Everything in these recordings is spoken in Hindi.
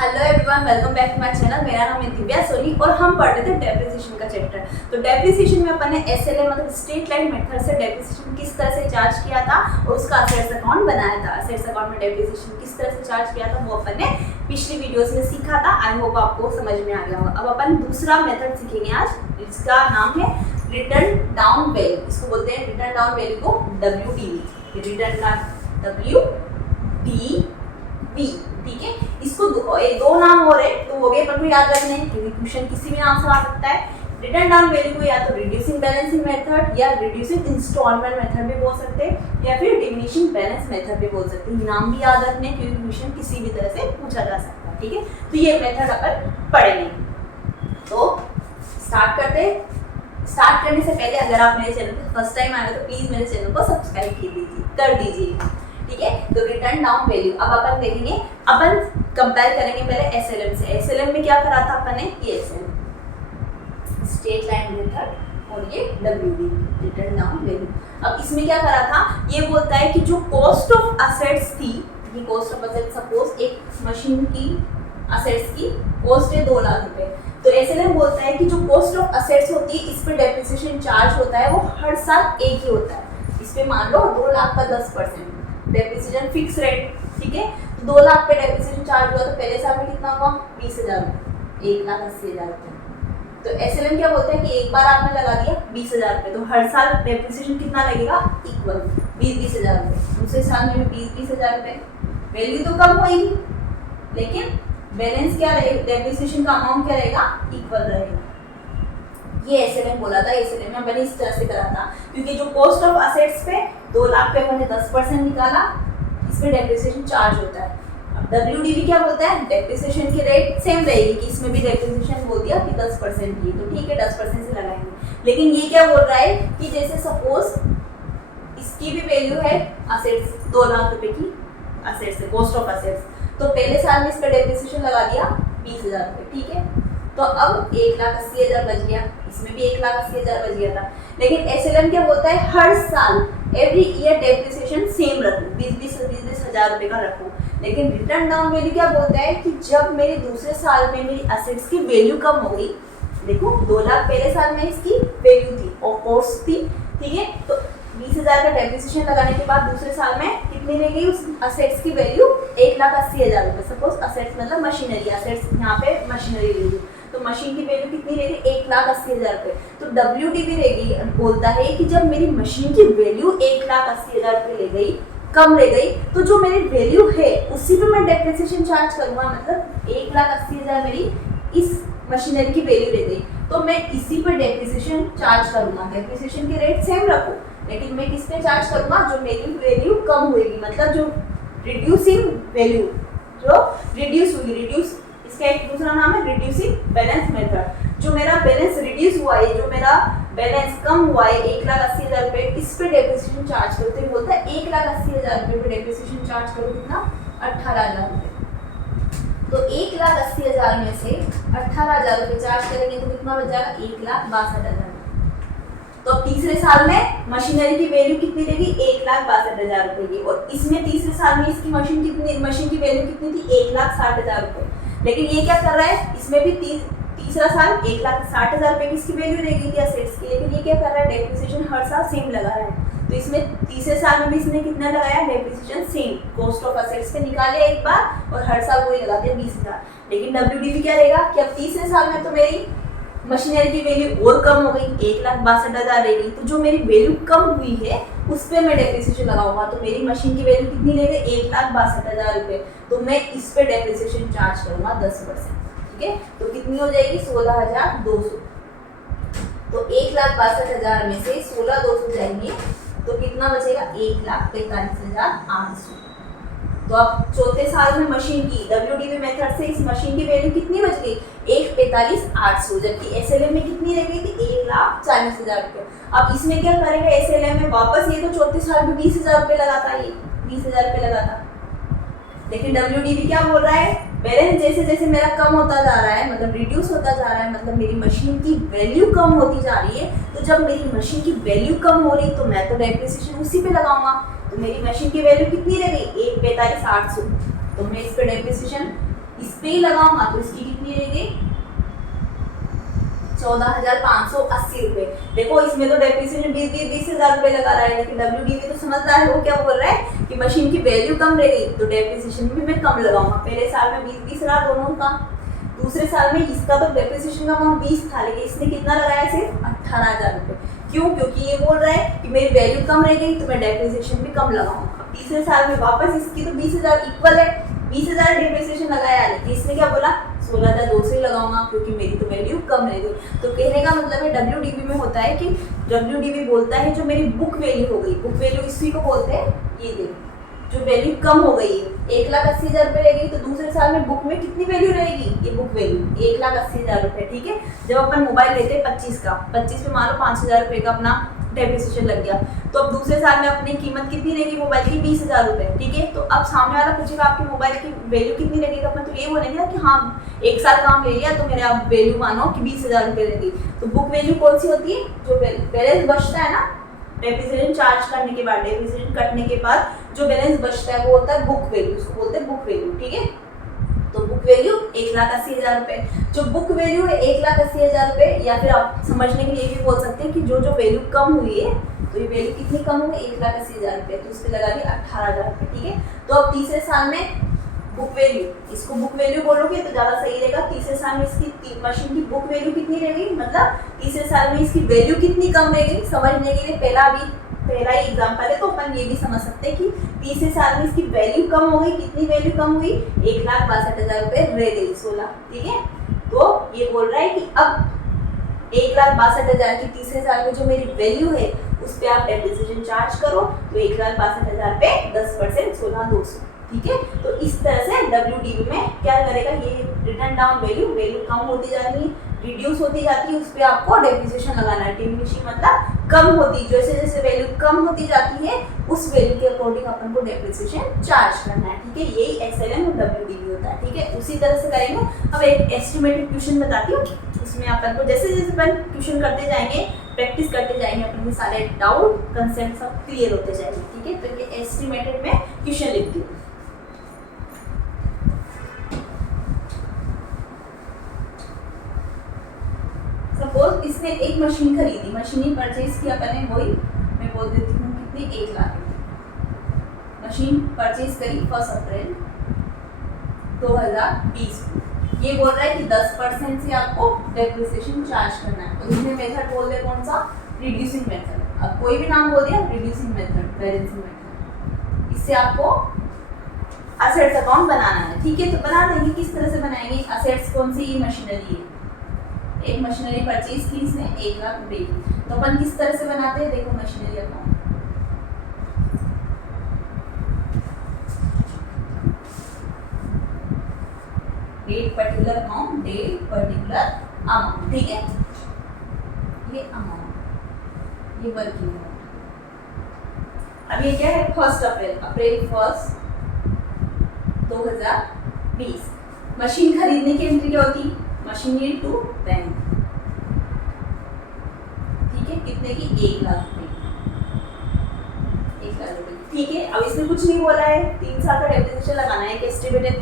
Hello everyone, welcome back to my channel. मेरा नाम है दिव्या सोनी और हम पढ़ रहे थे डेप्रिसिएशन का चैप्टर। तो डेप्रिसिएशन में अपन ने एसएलए मतलब स्ट्रेट लाइन मेथड से डेप्रिसिएशन किस तरह से चार्ज किया था और उसका असेट्स अकाउंट बनाया था। असेट्स अकाउंट में डेप्रिसिएशन किस तरह से चार्ज किया था वो अपन ने पिछली वीडियोस में सीखा था। आई होप आपको समझ में आ गया होगा। अब अपन दूसरा मेथड सीखेंगे आज, जिसका नाम है रिटर्न डाउन वैल्यू। इसको बोलते हैं रिटर्न डाउन वैल्यू को WDV, रिटर्न WDV। ठीक है, इसको दो नाम और है तो वो भी अपन को याद रखने हैं क्योंकि क्वेश्चन किसी भी नाम से आ सकता है। रिटर्न डाउन वैल्यू को या तो रिड्यूसिंग बैलेंसिंग मेथड या रिड्यूसिंग इंस्टॉलमेंट मेथड भी बोल सकते हैं या फिर डिमिनिशिंग बैलेंस मेथड भी बोल सकते हैं। नाम भी याद रखने क्योंकि क्वेश्चन किसी भी तरह से पूछा जा सकता है। ठीक है, तो ये मेथड अपन पढ़ेंगे। तो स्टार्ट करते हैं। स्टार्ट करने से पहले अगर आप मेरे चैनल पर फर्स्ट टाइम आए हो तो प्लीज मेरे चैनल को सब्सक्राइब कर दीजिए। ठीक है, तो रिटर्न डाउन वैल्यू अब अपन देखेंगे। अपन कंपेयर करेंगे पहले एसएलएम से। एसएलएम में क्या करा था अपन ने, ये एसएलएम स्ट्रेट लाइन मेथड और ये डब्ल्यूडी रिटर्न डाउन वैल्यू। अब इसमें क्या करा था, ये बोलता है कि जो कॉस्ट ऑफ असेट्स थी, ये कॉस्ट ऑफ असेट्स सपोज एक मशीन की असेट्स की कॉस्ट है 2 लाख रुपए, तो एसएलएम बोलता है कि जो कॉस्ट ऑफ असेट्स होती है इस पे डेप्रिसिएशन चार्ज होता है वो हर साल एक ही होता है। इस पे मान लो 2 लाख का 10% डेप्रिसिएशन फिक्स रेट। ठीक है, तो 2 लाख पे डेप्रिसिएशन चार्ज हुआ तो पहले साल में कितना होगा, 20,000 रुपये, 1,80,000 रुपये। तो एसएलएम क्या बोलता है कि एक बार आपने लगा दिया 20,000 रुपये तो हर साल डेप्रिसिएशन कितना लगेगा, इक्वल 20,000 रुपये। दूसरे साल में भी 20,000 रुपये। वैल्यू तो कम होगी लेकिन बैलेंस क्या रहेगा, डेप्रिसिएशन का अमाउंट क्या रहेगा, इक्वल रहेगा। ये एसएलएम बोला था। एसएलएम में मैंने इस तरह से करा था क्योंकि जो कॉस्ट ऑफ असेट्स पे 2 लाख पे मैंने 10% निकाला, इस पे डेप्रिसिएशन चार्ज होता है। अब डब्ल्यूडीवी क्या बोलता है, डेप्रिसिएशन की रेट सेम रहेगी कि इसमें भी डेप्रिसिएशन बोल दिया कि 10% की, तो ठीक है 10% से लगाएंगे। लेकिन ये क्या बोल रहा है कि जैसे सपोज इसकी भी वैल्यू है असेट्स 2 लाख रुपए की असेट्स है, कॉस्ट ऑफ असेट्स, तो पहले साल में इस पे डेप्रिसिएशन लगा दिया 20,000 रुपये। ठीक है, तो अब 1,80,000 बच गया, इसमें भी 1,80,000 बच गया था। लेकिन एसएलएम क्या बोलता है, हर साल एवरी ईयर डेप्रिसिएशन सेम रखो, 20 हजार रुपए का रखो। लेकिन रिटर्न डाउन वैल्यू क्या बोलता है कि जब मेरे दूसरे साल में मेरी असेट्स की वैल्यू कम हो गई, देखो 2 लाख पहले साल में इसकी वैल्यू थी और कॉस्ट थी, ठीक है, तो 20,000 का डेप्रिसिएशन लगाने के बाद दूसरे साल में कितनी रह गई उस असेट्स की वैल्यू, 1,80,000 रुपये। सपोज असेट्स मतलब मशीनरी, असेट्स यहाँ पे मशीनरी ले ली तो मशीन की वैल्यू कितनी रहेगी, 1,80,000 रुपये। तो डब्ल्यूडीवी रहेगी, बोलता है कि जब मेरी मशीन की वैल्यू 1,80,000 रुपये ले गई, कम रह गई, तो जो मेरी वैल्यू है उसी पे मैं डेप्रिसिएशन चार्ज करूंगा। मतलब 1,80,000 मेरी इस मशीनरी की वैल्यू रह गई तो मैं इसी पे डेप्रिसिएशन चार्ज करूंगा। डेप्रिसिएशन की रेट सेम रखो लेकिन मैं किस पे चार्ज करूंगा, जो मेरी वैल्यू कम होगी, मतलब जो रिड्यूसिंग वैल्यू जो रिड्यूस होगी। रिड्यूस इसका एक दूसरा नाम है रिड्यूसिंग बैलेंस मेथड। जो मेरा बैलेंस रिड्यूस हुआ है, जो मेरा बैलेंस कम हुआ है 1,80,000 रुपये, इस पे डेप्रिसिएशन चार्ज करते हैं। बोलता है 1,80,000 रुपये पे डेप्रिसिएशन चार्ज करो कितना, 18,000 रुपये। तो 1,80,000 में से 18,000 रुपये चार्ज करेंगे तो कितना बच जाएगा, 1,62,000। तो अब तीसरे साल में मशीनरी की वैल्यू कितनी रहेगी, 1,62,000 रुपये की, और इसमें तीसरे साल में इसकी मशीन की वैल्यू कितनी थी, 1,60,000 रुपये। लेकिन ये क्या कर रहा है, इसमें भी तीसरा साल 1,60,000 रुपये की इसकी वैल्यू रहेगी थी असेट्स की, लेकिन ये क्या कर रहा है, डेप्रिसिएशन हर साल सेम लगा रहा है। तो इसमें तीसरे साल में भी इसने कितना लगाया, depreciation same, cost of assets पे निकाले एक बार और हर साल वही लगा दिया 20,000। लेकिन डब्ल्यूडीवी क्या रहेगा कि अब तीसरे साल में तो मेरी मशीनरी की वैल्यू और कम हो गई, 1,62,000 रहेगी, तो जो मेरी वैल्यू कम हुई है उस पर मैं डेप्रिसिएशन लगाऊंगा। तो मेरी मशीन की वैल्यू कितनी रहेगी, 1,62,000 रुपये, तो मैं इस पे डेप्रिसिएशन चार्ज करूंगा 10%। ठीक है, तो कितनी हो जाएगी, 16,200। तो 1,62,000 में से 16,200 जाएंगे तो कितना बचेगा, 1,45,800। तो अब चौथे साल में मशीन की डब्ल्यूडीवी मेथड से इस मशीन की वैल्यू कितनी बच गई, 1,45,800, जबकि एसएलएम में कितनी रह गई थी, 1,40,000 रुपये। अब इसमें क्या करेगा एसएलएम में, वापस ये तो चौथे साल में 20,000 रुपये लगाता, ये 20,000 रुपये लगाता। लेकिन डब्ल्यूडीवी क्या बोल रहा है, बैलेंस जैसे जैसे मेरा कम होता जा रहा है, मतलब रिड्यूस होता जा रहा है, मतलब मेरी मशीन की वैल्यू कम होती जा रही है, तो जब मेरी मशीन की वैल्यू कम हो रही तो मैं तो डेप्रिसिएशन उसी पे लगाऊंगा। तो मेरी मशीन की वैल्यू कितनी रह गई, 1,45,800, तो मैं इस पे डेप्रिसिएशन इस पे ही लगाऊंगा तो इसकी कितनी रहेगी 14,580 रुपए। देखो इसमें तो डेप्रिसिएशन 20,000 रुपए लगा रहा है, लेकिन WDV तो समझदार है, वो क्या बोल रहा है कि मशीन की वैल्यू कम रह गई तो डेप्रिसिएशन भी मैं कम लगाऊंगा। पहले साल में 20 रहा दोनों का, दूसरे साल में इसका तो डेप्रिसिएशन का अमाउंट 20 था, लेकिन इसने कितना लगाया सिर्फ 18,000 रुपए। क्यों? क्योंकि ये बोल रहा है कि मेरी वैल्यू कम रह गई तो मैं डेप्रिसिएशन भी कम लगाऊंगा। तीसरे साल में वापस इसकी तो 20,000 इक्वल है, 20,000 डेप्रिसिएशन लगाया, लेकिन इसने क्या बोला 16,200 ही लगाऊंगा क्योंकि मेरी तो वैल्यू कम रह गई। तो कहने का मतलब है WDV में होता है कि WDV बोलता है जो मेरी बुक वैल्यू हो गई, बुक वैल्यू इसी को बोलते हैं, ये देखो जो वैल्यू कम हो गई है 1,80,000 रुपये रहेगी, तो दूसरे साल में बुक में कितनी वैल्यू रहेगी, ये बुक वैल्यू 1,80,000 रुपये। ठीक है, जब अपन मोबाइल लेते हैं 25 का, 25 में मान लो 5,000 रुपये का अपना डेप्रिसिएशन लग गया, तो अब दूसरे साल में अपनी कीमत कितनी रहेगी मोबाइल की 20,000 रुपये। ठीक है, तो अब सामने वाला पूछेगा आपके मोबाइल की वैल्यू कितनी रहेगी, तो अपन तो ये बोलेंगे ना कि हाँ एक साल काम ले लिया तो मेरे आप वैल्यू मानो कि 20,000 रुपये रहेगी। तो बुक वैल्यू कौन सी होती है, जो बैलेंस बचता है ना डेप्रिसिएशन चार्ज करने के बाद, डेप्रिसिएशन कटने के बाद जो बैलेंस बचता है वो होता है बुक वैल्यू, उसको बोलते हैं बुक वैल्यू। ठीक है, तो बुक वैल्यू 1,80,000 रुपये। जो बुक वैल्यू है 1,80,000 रुपये, या फिर आप समझने के लिए भी बोल सकते हैं कि जो जो वैल्यू कम हुई है, तो ये वैल्यू कितनी कम हो गई 1,80,000 रुपये, तो उस पर लगा दिया 18,000 रुपये। ठीक है, तो अब तीसरे साल में बुक वैल्यू, इसको बुक वैल्यू बोलोगे तो ज़्यादा सही रहेगा। तीसरे साल में इसकी मशीन की बुक वैल्यू कितनी रहेगी, मतलब तीसरे साल में इसकी वैल्यू कितनी कम रहेगी, समझने के लिए पहला ही एग्जाम्पल है, तो अपन ये भी समझ सकते हैं कि तीसरे साल में इसकी वैल्यू कम हो गई। कितनी वैल्यू कम हुई, 1,62,000 रुपये रह गई 16। ठीक है, तो ये बोल रहा है कि अब 1,62,000 की तीसरे साल में जो मेरी वैल्यू है उस पर आप डेप्रिसिएशन चार्ज करो, तो 1,62,000 पे 10% 16,200। ठीक है, तो इस तरह से WDV में क्या करेगा, ये रिटर्न डाउन वैल्यू कम होती जाती है, रिड्यूस होती जाती है, उस पर आपको डेप्रिसिएशन लगाना है। डिमिनिशिंग मतलब कम होती, जैसे जैसे वैल्यू कम होती जाती है उस वैल्यू के अकॉर्डिंग अपन को डेप्रिसिएशन चार्ज करना है। ठीक है, यही SLM और WDV होता है। ठीक है, उसी तरह से करेंगे। अब एक एस्टिमेटेड क्वेश्चन बताती हूँ, उसमें अपन को जैसे जैसे अपन क्वेश्चन करते जाएंगे, प्रैक्टिस करते जाएंगे, अपन के सारे डाउट कंसेप्ट सब क्लियर होते जाएंगे। ठीक है, तो ये एस्टिमेटेड में क्वेश्चन लिखती हूँ। सपोज इसने एक मशीन खरीदी, मशीन परचेज की अपन ने, वही मैं बोल देती हूँ कितनी 1 लाख रुपये मशीन परचेज करी 1 अप्रैल 2020। ये बोल रहा है कि 10% से आपको डेप्रिसिएशन चार्ज करना है, तो इसमें मेथड बोल दे कौन सा, रिड्यूसिंग मेथड। अब कोई भी नाम बोल दिया, रिड्यूसिंग मेथड, बैलेंसिंग मेथड, इससे आपको असेट्स अकाउंट बनाना है। ठीक है, तो बना देंगे। किस तरह से बनाएंगे, असेट्स कौन सी, ये मशीनरी है, एक मशीनरी परचेज की इसने 1 लाख रुपए की, तो अपन किस तरह से बनाते हैं, देखो machinery account, date particular amount, date particular amount. ठीक है, ये अमाउंट, ये वर्किंग अमाउंट। अब ये क्या है, 1 अप्रैल 1 2020। मशीन खरीदने की एंट्री क्या होती, मशीनरी टू बैंक। ठीक है, कितने की, 1 लाख रुपए, 1 लाख रुपए। ठीक है, अब इसने कुछ नहीं बोला है, 3 साल का डेप्रिसिएशन लगाना है, एक एस्टिमेटेड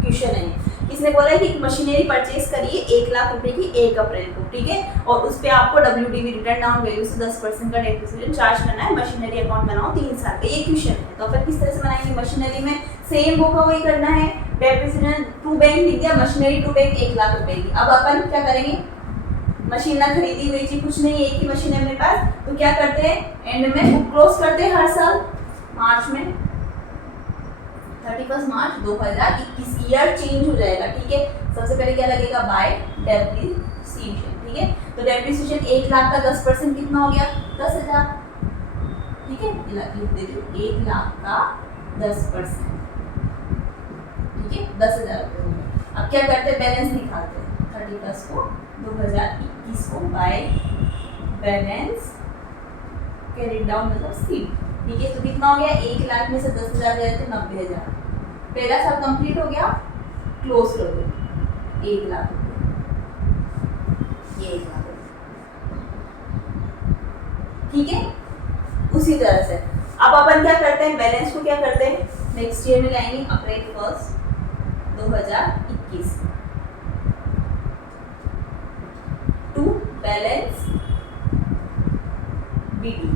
क्वेश्चन है। इसने बोला है कि मशीनरी परचेज करिए 1 लाख रुपए की 1 अप्रैल को। ठीक है, और उस पर आपको WDV रिटर्न डाउन वैल्यू से 10% का डेप्रिसिएशन चार्ज करना है। मशीनरी अकाउंट बनाओ 3 साल का, ये क्वेश्चन है। तो फिर किस तरह से बनाएंगे, मशीनरी में सेम वो का वही करना है, डेप्रिसिएशन टू बैंक लिख दिया, मशीनरी टू बैंक 1 लाख रुपए की। अब अपन क्या करेंगे, मशीन ना खरीदी हुई चीज कुछ नहीं, एक ही मशीन है मेरे पास, तो क्या करते हैं, एंड में बुक क्लोज करते हैं हर साल मार्च में, 31 मार्च 2021 ईयर चेंज हो जाएगा। ठीक है, सबसे पहले क्या लगेगा, बाय डेप्रिसिएशन। ठीक है, तो डेप्रिसिएशन 1 लाख का 10% कितना हो गया, 10,000। ठीक है, लिख देती हूँ 1 लाख का 10%। ठीक है, 10,000 रुपये हो गए। अब क्या करते हैं, बैलेंस निकालते हैं 31 को 2021 को बाय बैलेंस कैरी डाउन मतलब सी। ठीक है, तो कितना हो गया, 1 लाख में से 10,000 गए थे 90,000। पहला साल कंप्लीट हो गया, क्लोज कर दो 1 लाख रुपये, ये 1 लाख रुपये। ठीक है, उसी तरह से अब अपन क्या करते हैं, बैलेंस को क्या करते हैं, नेक्स्ट ईयर में लाएंगे, अप्रैल 1 2021 2021 टू बैलेंस बीडी,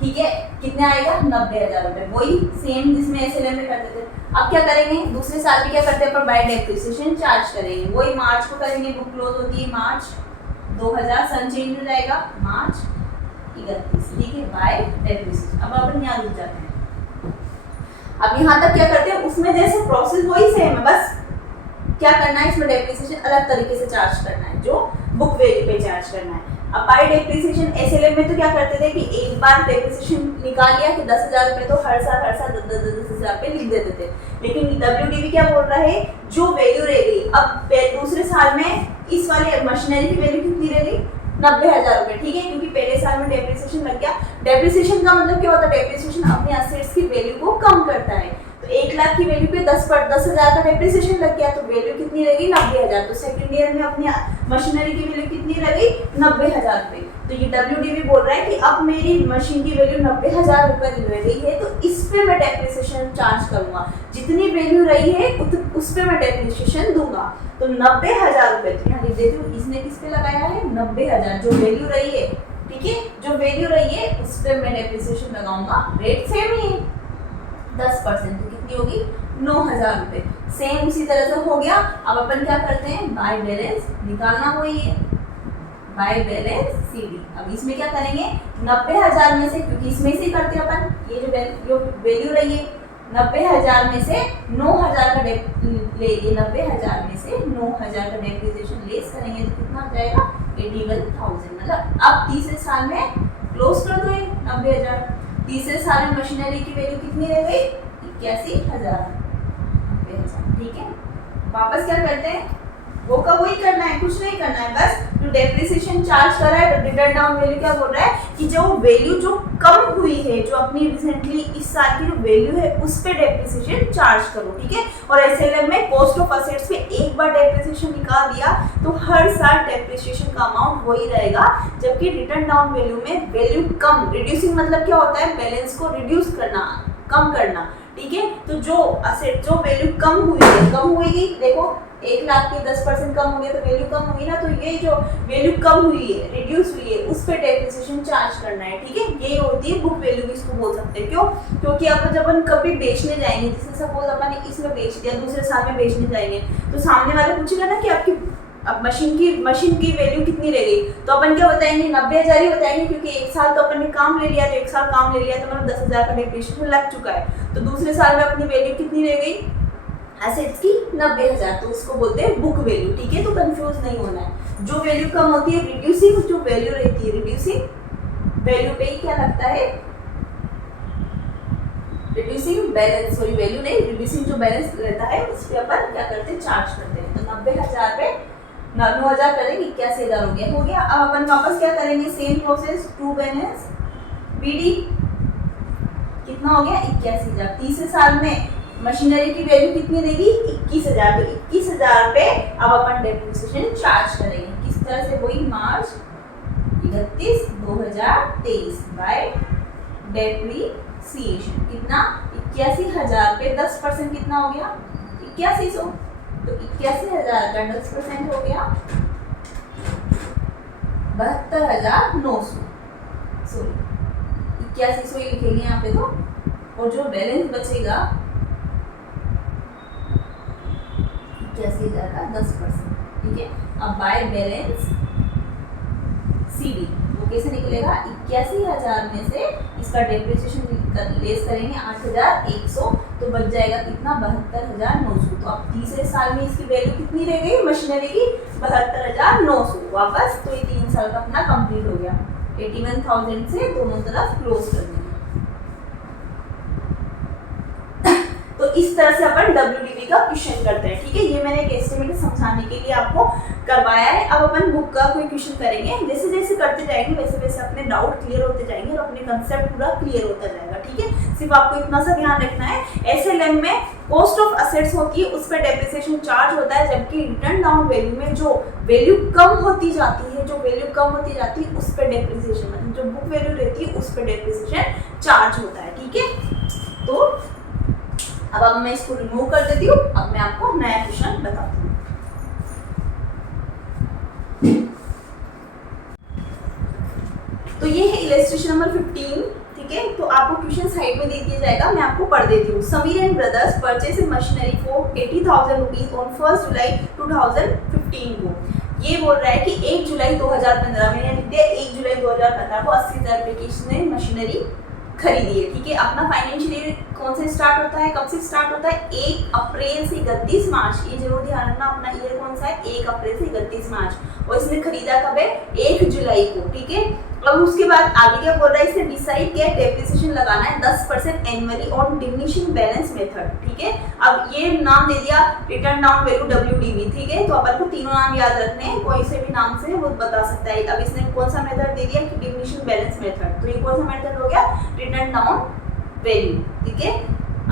ठीक है, कितने आएगा 90,000 रुपए, वही सेम जिसमें एसएलएम में करते थे। अब क्या करेंगे, दूसरे साल भी क्या करते हैं, पर बाय डेप्रिसिएशन चार्ज करेंगे, वही मार्च को करेंगे, बुक क्लोज होती है मार्च 2000, सन चेंज हो जाएगा मार्च 31, ठीक है, बाय डेप्रिसिएशन। अब अपन यहाँ रुक जाते हैं। अब यहाँ तक क्या करते हैं, उसमें जैसे प्रोसेस वही सेम है, बस क्या करना है, इसमें डेप्रिसिएशन अलग तरीके से चार्ज करना है, जो बुक वैल्यू पे चार्ज करना है। अब बाय डेप्रिसिएशन एसएलएम में तो क्या करते थे कि एक बार डेप्रिसिएशन निकाल लिया कि 10,000 रुपए तो हर साल 10,000 पे लिख देते थे, लेकिन डब्ल्यूडीवी क्या बोल रहा है, जो वैल्यू रहेगी, अब दूसरे साल में इस वाले मशीनरी की वैल्यू कितनी रहेगी 90,000 रुपए, ठीक है, क्योंकि पहले साल में डेप्रिसिएशन लग गया। डेप्रिसिएशन का मतलब क्या होता है, डेप्रिसिएशन अपने असेट्स की वैल्यू को कम करता है, तो 1 लाख की वैल्यू पे 10,000 का डेप्रिसिएशन लग गया, तो वैल्यू कितनी रहेगी 90,000, तो सेकंड ईयर में अपनी मशीनरी की वैल्यू कितनी रहेगी 90,000 रुपए। तो ये डब्ल्यूडीवी बोल रहा है कि अब मेरी मशीन की वैल्यू 90,000 रुपए रह गई है, तो इस पे मैं डेप्रिसिएशन चार्ज करूंगा, जितनी वैल्यू रही है उस पे मैं डेप्रिसिएशन दूंगा। तो 90,000 रुपए, तो यहाँ लिख देती हूँ, इसने किस पे लगाया है 90,000, जो वैल्यू रही है, ठीक है, जो वैल्यू रही है उस पे मैं डेप्रिसिएशन लगाऊंगा, रेट सेम ही है 10%, तो कितनी होगी 9,000 रुपए, सेम उसी तरह से हो गया। अब अपन क्या करते हैं, बाय बैलेंस निकालना वही है, बाय बैलेंस सीडी। अब इसमें क्या करेंगे, 90,000 में से, क्योंकि इसमें से ही करते हैं अपन, ये जो वैल्यू रही है 90,000 में से 9,000 का ले 90,000 में से 9,000 का डेप्रिसिएशन लेस करेंगे तो कितना हो जाएगा 81,000, मतलब अब तीसरे साल में क्लोज कर दो ये 90,000। तीसरे साल में मशीनरी की वैल्यू कितनी रह गई 81,000, 90,000, ठीक है। वापस क्या करते हैं, वो का वही करना है, कुछ नहीं करना है, बस जो डेप्रिसिएशन चार्ज कर रहा है, रिटर्न डाउन वैल्यू क्या बोल रहा है कि जो वैल्यू जो कम हुई है, जो अपनी रिसेंटली इस साल की जो वैल्यू है उस पे डेप्रिसिएशन चार्ज करो, ठीक है। और एसएलएम में कॉस्ट ऑफ असेट्स पे एक बार डेप्रिसिएशन निकाल दिया तो हर साल डेप्रिसिएशन का अमाउंट वही रहेगा, जबकि रिटर्न डाउन वैल्यू में वैल्यू कम, रिड्यूसिंग मतलब क्या होता है, बैलेंस को रिड्यूस करना, कम करना, ठीक है। तो जो असेट जो वैल्यू कम हुई है, कम हुई, देखो 1 लाख की 10% कम हो गया तो वैल्यू कम हुई ना, तो ये जो वैल्यू कम हुई है, रिड्यूस हुई है, उस पे डेप्रिसिएशन चार्ज करना है, ठीक है। ये होती है बुक वैल्यू भी इसको बोल सकते हैं, क्यों, क्योंकि अब जब अपन कभी बेचने जाएंगे, जैसे सपोज अपन ने इसमें बेच दिया, दूसरे साल में बेचने जाएंगे, तो सामने वाले पूछेगा ना कि आपकी अब मशीन की वैल्यू कितनी रह गई, तो अपन क्या बताएंगे 90,000 ही बताएंगे, क्योंकि एक साल तो अपन ने काम ले लिया, तो एक साल काम ले लिया तो मतलब 10,000 का डेप्रिसिएशन लग चुका है, तो दूसरे साल में अपनी वैल्यू कितनी रह गई एसेट्स की 90,000, तो उसको बोलते हैं बुक वैल्यू, ठीक है। तो कंफ्यूज नहीं होना है, जो वैल्यू कम होती है रिड्यूसिंग, जो वैल्यू रहती है रिड्यूसिंग वैल्यू पे ही क्या लगता है, रिड्यूसिंग बैलेंस, सॉरी वैल्यू नहीं, रिड्यूसिंग जो बैलेंस रहता है उस पे अपन क्या करते हैं चार्ज करते हैं। तो 90,000 पे 9,000 करेंगे 81,000 हो गया। अब अपन वापस क्या करेंगे, same process, to balance BD, कितना हो गया 81,000। तीसरे साल में मशीनरी की वैल्यू कितनी देगी 21,000, तो 21,000 पे अब अपन डेप्रिसिएशन चार्ज करेंगे, किस तरह से, वही मार्च 31, 2023 बाय डेप्रिसिएशन, कितना 81,000 पे 10% कितना हो गया 8100, तो 81,000 का 10% हो गया 72,900, सॉरी 8100 ही लिखेंगे यहाँ पे, तो और जो बैलेंस बचेगा 81,000 का 10%, ठीक है। अब बाय बैलेंस सीडी वो कैसे निकलेगा, 81,000 में से इसका डेप्रिसिएशन लेस करेंगे 8,100, तो बच जाएगा कितना 72,900। तो अब तीसरे साल में इसकी वैल्यू कितनी रह गई मशीनरी की 72,900 वापस, तो ये 3 साल का अपना कंप्लीट हो गया। 81,000 से दोनों तरफ क्लोज कर देंगे। तो इस तरह से अपन डब्ल्यूडीवी का क्वेश्चन करते हैं, ठीक है। ये मैंने एक एस्टिमेट समझाने के लिए आपको करवाया है। अब अपन बुक का कोई क्वेश्चन करेंगे, जैसे जैसे करते जाएंगे वैसे वैसे अपने डाउट क्लियर होते जाएंगे और अपने कंसेप्ट पूरा क्लियर होता जाएगा, ठीक है। सिर्फ आपको इतना सा ध्यान रखना है, एसएलएम में कॉस्ट ऑफ असेट्स होती है, उस पर डेप्रिसिएशन चार्ज होता है, जबकि रिटर्न डाउन वैल्यू में जो वैल्यू कम होती जाती है, उस पर डेप्रिसिएशन, मतलब जो बुक वैल्यू रहती है उस पर डेप्रिसिएशन चार्ज होता है, ठीक है। तो अब मैं इसको रिमूव कर देती हूँ। अब मैं आपको नया क्वेश्चन बताती हूँ। तो ये है इलस्ट्रेशन नंबर 15, ठीक है। तो आपको क्वेश्चन साइड में दे दिया जाएगा, मैं आपको पढ़ देती हूँ। Sameer and brothers purchase machinery for 80,000 rupees on 1 जुलाई 2015 को। ये बोल रहा है कि 1 जुलाई 2015 में, यानी 1 जुलाई 2015 को 80,000 रुपए की इसने मशीनरी खरीदी है, ठीक है। अपना फाइनेंशियल ईयर कौन से स्टार्ट होता है, कब से स्टार्ट होता है? 1 अप्रैल से 31 मार्च। ये जरूर ध्यान रखना, अपना ईयर कौन सा है? 1 अप्रैल से 31 मार्च। और इसने खरीदा कब है? 1 जुलाई को, ठीक है। अब उसके बाद आगे क्या बोल रहा है? इसने डिसाइड किया डेप्रिसिएशन लगाना है 10% annually on diminishing balance method, ठीक है। अब ये नाम दे दिया रिटर्न डाउन वैल्यू WDV, ठीक है। तो अपन को तीनों नाम याद रखने हैं, कोई से भी नाम से वो बता सकता है। अब इसने कौन सा मेथड दे दिया कि डिमिनिशिंग बैलेंस मेथड, तो ये कौन सा मेथड हो गया? रिटर्न डाउन वैल्यू, ठीक है।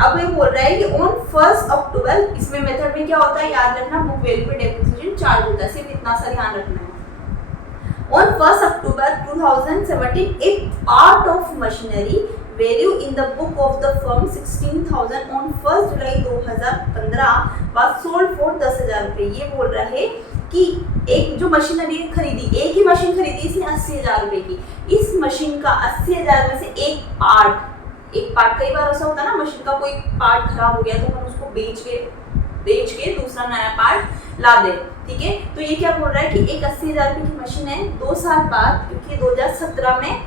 अब ये बोल रहा है कि ऑन 1 अक्टूबर, इसमें मेथड में क्या होता है याद रखना, बुक वैल्यू पे डेप्रिसिएशन चार्ज होता है, सिर्फ इतना सा ध्यान रखना है। On 1 October 2017, a part of machinery value in the book of the firm 16,000 on 1 July 2015 was sold for 10,000 रुपये। ये बोल रहा है कि एक जो मशीनरी खरीदी, एक ही मशीन खरीदी इसने 80,000 रुपये की। इस मशीन का 80,000 में से एक पार्ट, कई बार ऐसा होता है ना, मशीन का कोई पार्ट खराब हो गया तो हम उसको बेच के दूसरा नया पार्ट ला दे, ठीक है। तो ये क्या बोल रहा है कि एक 80,000 रुपये की मशीन है, 2 साल बाद, क्योंकि 2017 में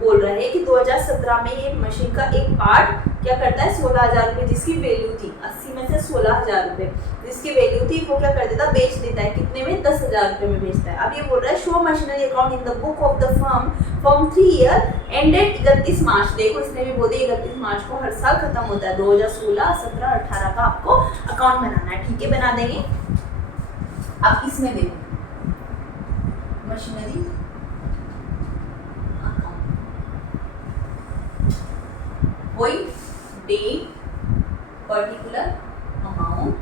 बोल रहा है कि 2017 में ये मशीन का एक पार्ट क्या करता है? 16,000 रुपये, जिसकी वैल्यू थी 80 में से 16,000 रुपये जिसकी वैल्यू थी, वो क्या कर देता? बेच देता है। कितने में? 10,000 रुपये में बेचता है। अब ये बोल रहा है show machinery account in the book of the firm from 3 year ended 31 मार्च। देखो इसने भी बोल दिया 31 मार्च को हर साल खत्म होता है। 2016, 17, 18 का आपको अकाउंट बनाना है, ठीक है, बना देंगे। अब इसमें देखो मशीनरी कोई डेट, पर्टिकुलर अमाउंट,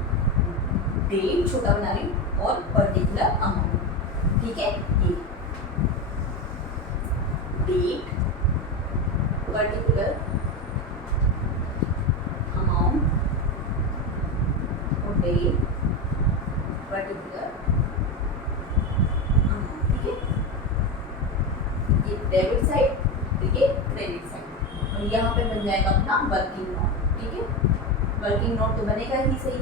डेट छोटा बना रही और पर्टिकुलर अमाउंट, ठीक है। ये डेट, पर्टिकुलर अमाउंट और डेट, पर्टिकुलर अमाउंट, ठीक है। ये डेबिट साइड, ठीक है, क्रेडिट साइड। और यहाँ पे बन जाएगा अपना वर्किंग नोट, ठीक है। वर्किंग नोट तो बनेगा ही सही।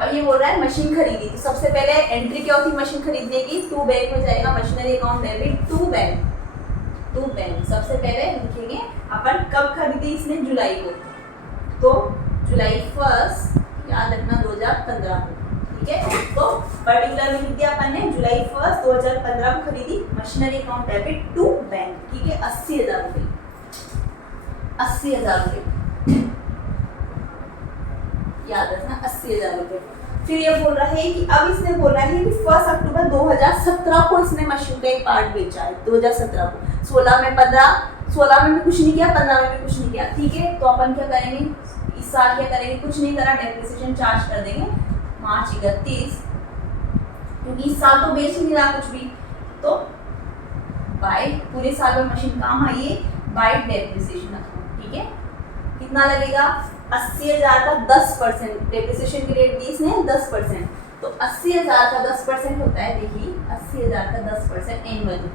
अब ये बोल रहा है मशीन खरीदी, तो सबसे पहले एंट्री क्या होती है मशीन खरीदने की? टू बैंक में जाएगा, machinery account debit to bank. सबसे पहले लिखेंगे अपन कब खरीदी इसने? जुलाई को, तो जुलाई 1 याद रखना 2015 को, ठीक है। तो पर्टिकुलर में लिख दिया अपन ने जुलाई 1 2015 को खरीदी machinery account debit to bank, ठीक है। 80,000 रुपये, 80,000 रुपये याद रखना, 80,000 रुपये। फिर ये बोल रहा है कि अब इसने बोला है कि 1 अक्टूबर 2017 को इसने मशीन का एक पार्ट बेचा है, 2017 को। 16 में भी कुछ नहीं किया, 15 में भी कुछ नहीं किया, ठीक है। तो अपन क्या करेंगे इस साल? क्या करेंगे? कुछ नहीं करा, डेप्रिसिएशन चार्ज कर देंगे मार्च 31, क्योंकि इस साल तो बेच नहीं रहा कुछ भी। तो बाय पूरे साल में मशीन काम आई है, बाय डेप्रिसिएशन अकाउंट, ठीक है। कितना लगेगा? 80,000 का 10%, डेप्रिसिएशन की रेट दी इसने 10%, तो 80,000 का 10% होता है, देखिए 80,000 का 10% एनुअली,